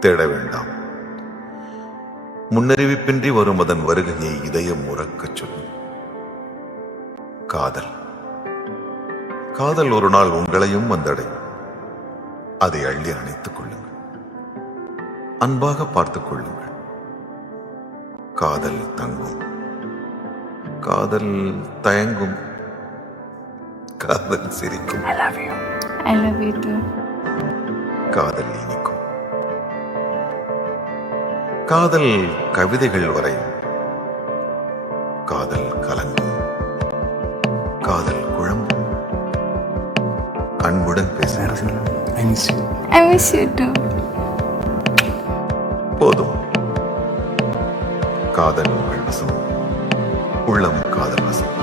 தேட வேண்டாம். முன்னறிவிப்பின்றி வரும் அதன் வருகையை இதயம் உறக்கச் சொல்லும். காதல் காதல் ஒரு நாள் உங்களையும் வந்தடையும். அதை அள்ளி அணைத்துக் கொள்ளுங்கள். அன்பாக பார்த்துக் கொள்ளுங்கள். காதல் தங்கும், காதல் தயங்கும், காதல் சிரிக்கும். I love you too. காதல் இனிக்கும். காதல் கவிதைகள் வரையும். காதல் கலங்கும், காதல் குழம்பும். அன்புடன் பேசுகிறது. I miss you too. போதும். காதல் உங்கள் வசம், உள்ளம் காதல் வசம்.